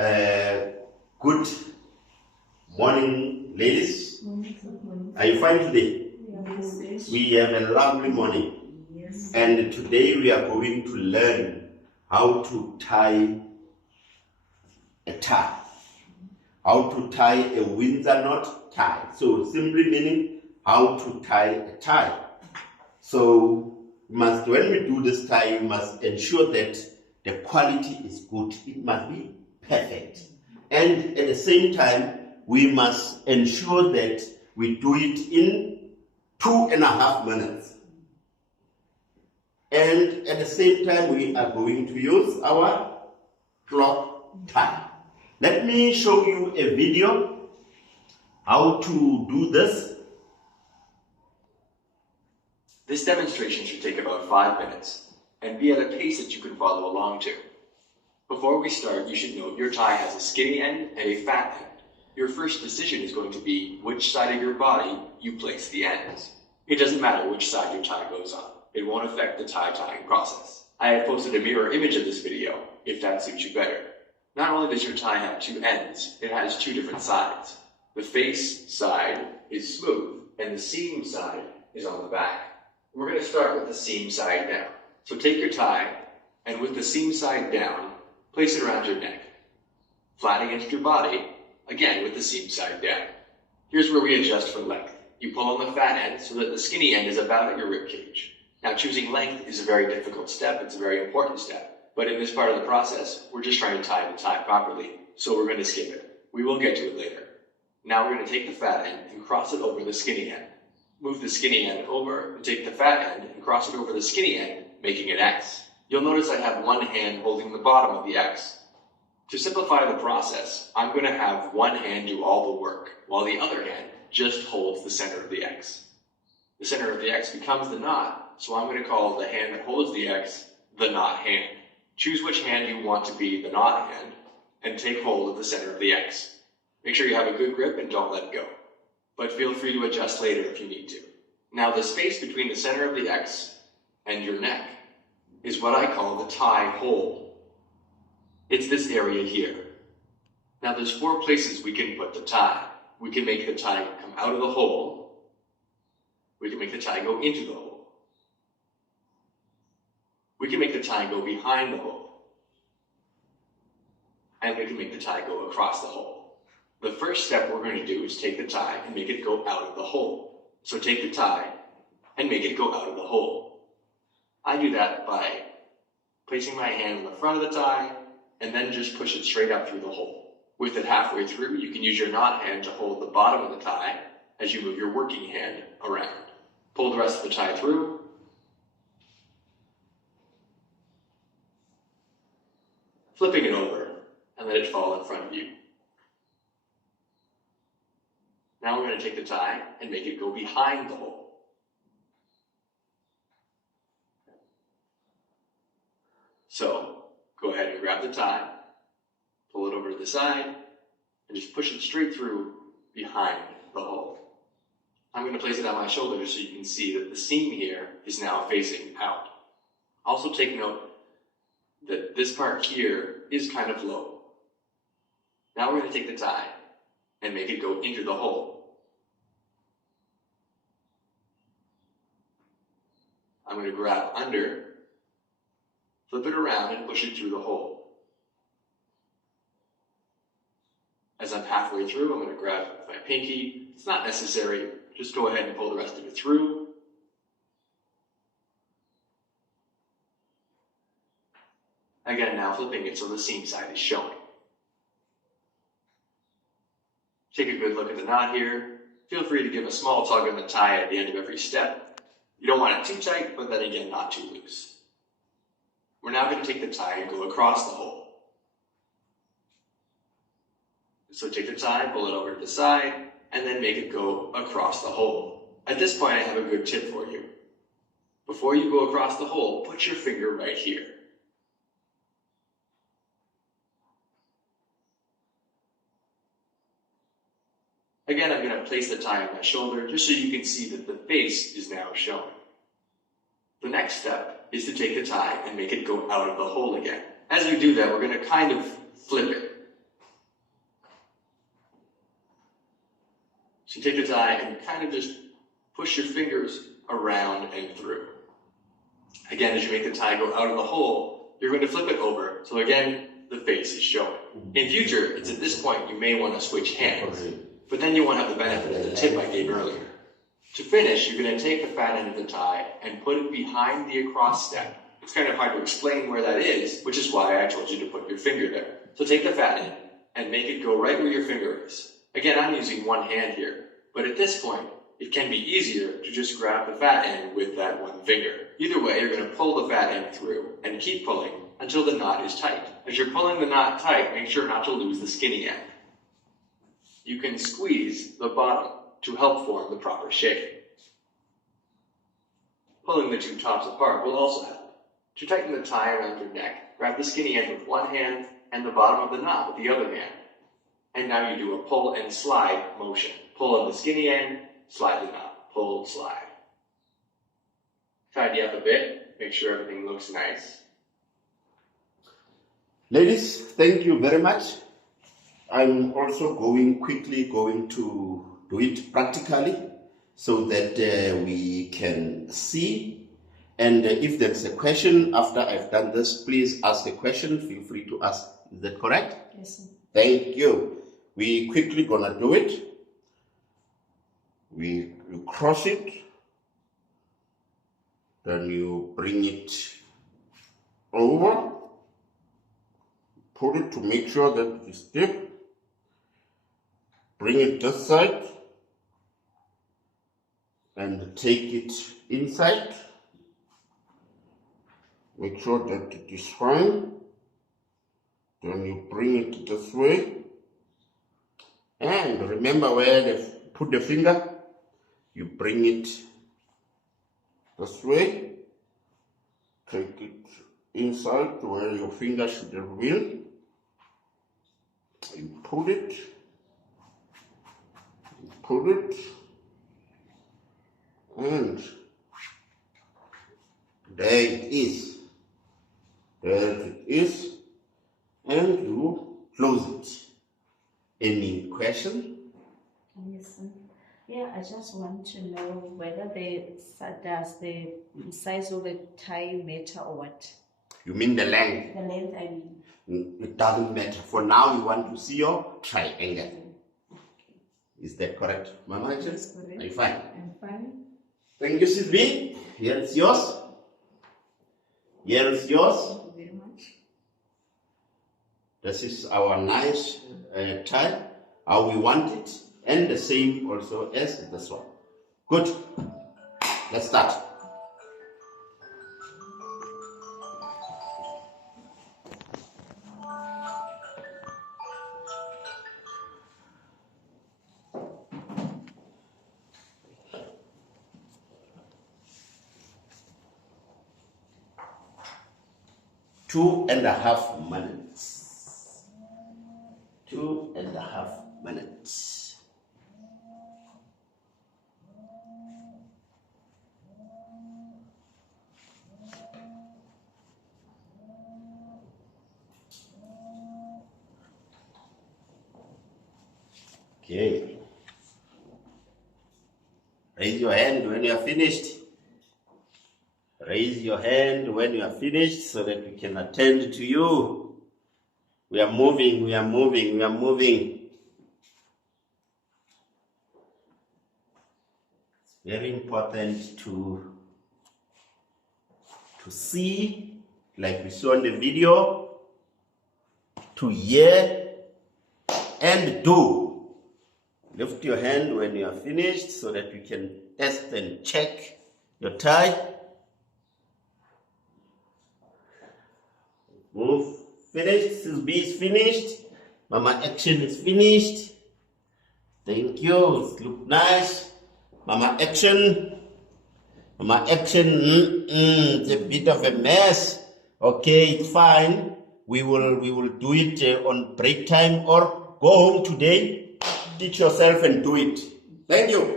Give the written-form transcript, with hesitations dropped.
Good morning, ladies. Are you fine today? Yes. We have a lovely morning. Yes. And today we are going to learn how to tie a tie. How to tie a Winsor knot tie. So simply meaning how to tie a tie. So when we do this tie, we must ensure that the quality is good. It must be perfect. And at the same time, we must ensure that we do it in 2.5 minutes. And at the same time, we are going to use our cloth tie. Let me show you a video how to do this. This demonstration should take about 5 minutes and be at a pace that you can follow along to. Before we start, you should note your tie has a skinny end and a fat end. Your first decision is going to be which side of your body you place the ends. It doesn't matter which side your tie goes on. It won't affect the tie tying process. I have posted a mirror image of this video, if that suits you better. Not only does your tie have 2 ends, it has 2 different sides. The face side is smooth, and the seam side is on the back. We're going to start with the seam side down. So take your tie, and with the seam side down, place it around your neck. Flat against your body, again with the seam side down. Here's where we adjust for length. You pull on the fat end so that the skinny end is about at your rib cage. Now choosing length is a very difficult step, it's a very important step. But in this part of the process, we're just trying to tie the tie properly, so we're going to skip it. We will get to it later. Now we're going to take the fat end and cross it over the skinny end. Move the skinny end over and take the fat end and cross it over the skinny end, making an X. You'll notice I have one hand holding the bottom of the X. To simplify the process, I'm going to have one hand do all the work, while the other hand just holds the center of the X. The center of the X becomes the knot, so I'm going to call the hand that holds the X the knot hand. Choose which hand you want to be the knot hand, and take hold of the center of the X. Make sure you have a good grip and don't let go. But feel free to adjust later if you need to. Now the space between the center of the X and your neck is what I call the tie hole. It's this area here. Now there's 4 places we can put the tie. We can make the tie come out of the hole. We can make the tie go into the hole. We can make the tie go behind the hole. And we can make the tie go across the hole. The first step we're going to do is take the tie and make it go out of the hole. So take the tie and make it go out of the hole. I do that by placing my hand on the front of the tie and then just push it straight up through the hole. With it halfway through, you can use your knot hand to hold the bottom of the tie as you move your working hand around. Pull the rest of the tie through. Flipping it over and let it fall in front of you. Now we're going to take the tie and make it go behind the hole. So, go ahead and grab the tie, pull it over to the side, and just push it straight through behind the hole. I'm going to place it on my shoulder so you can see that the seam here is now facing out. Also take note that this part here is kind of low. Now we're going to take the tie and make it go into the hole. I'm going to grab under, flip it around and push it through the hole. As I'm halfway through, I'm going to grab my pinky. It's not necessary, just go ahead and pull the rest of it through. Again, now flipping it so the seam side is showing. Take a good look at the knot here. Feel free to give a small tug on the tie at the end of every step. You don't want it too tight, but then again, not too loose. We're now going to take the tie and go across the hole. So take the tie, pull it over to the side, and then make it go across the hole. At this point, I have a good tip for you. Before you go across the hole, put your finger right here. Again, I'm going to place the tie on my shoulder just so you can see that the face is now showing. The next step is to take the tie and make it go out of the hole again. As we do that, we're going to kind of flip it. So you take the tie and kind of just push your fingers around and through. Again, as you make the tie go out of the hole, you're going to flip it over. So again, the face is showing. In future, it's at this point you may want to switch hands, but then you won't have the benefit of the tip I gave earlier. To finish, you're going to take the fat end of the tie and put it behind the across step. It's kind of hard to explain where that is, which is why I told you to put your finger there. So take the fat end and make it go right where your finger is. Again, I'm using one hand here, but at this point, it can be easier to just grab the fat end with that one finger. Either way, you're going to pull the fat end through and keep pulling until the knot is tight. As you're pulling the knot tight, make sure not to lose the skinny end. You can squeeze the bottom to help form the proper shape. Pulling the two tops apart will also help. To tighten the tie around your neck, grab the skinny end with one hand and the bottom of the knot with the other hand. And now you do a pull and slide motion. Pull on the skinny end, slide the knot. Pull, slide. Tidy up a bit, make sure everything looks nice. Ladies, thank you very much. I'm also quickly going to do it practically so that we can see. And if there's a question after I've done this, please ask a question. Feel free to ask. Is that correct? Yes, sir. Thank you. We quickly gonna do it. You cross it, then you bring it over, put it to make sure that it's stiff, bring it this side, and take it inside, make sure that it is fine, then you bring it this way, and remember where they've put the finger. You bring it this way, take it inside to where your finger should have been. You put it, and there it is. And you close it. Any question? Yes, sir. Yeah, I just want to know whether does the size of the tie matter or what? You mean the length? The length, I mean. It doesn't matter. For now, you want to see your triangle. Okay. Is that correct, Mama? Yes, correct. Are you fine? I'm fine. Thank you, Sylvie. Here is yours. Here is yours. Thank you very much. This is our nice tie, how we want it, and the same also as this one. Good. Let's start. Two and a half minutes. 2.5 minutes. Okay. Raise your hand when you are finished. Raise your hand when you are finished so that we can attend to you. We are moving, we are moving, we are moving. It's very important to see, like we saw in the video, to hear and do. Lift your hand when you are finished so that we can test and check your tie. Move. Finished. Sis B is finished. Mama action is finished. Thank you. It look nice. Mama action. Mama action. It's a bit of a mess. Okay, it's fine. We will do it on break time or go home today. Teach yourself and do it. Thank you.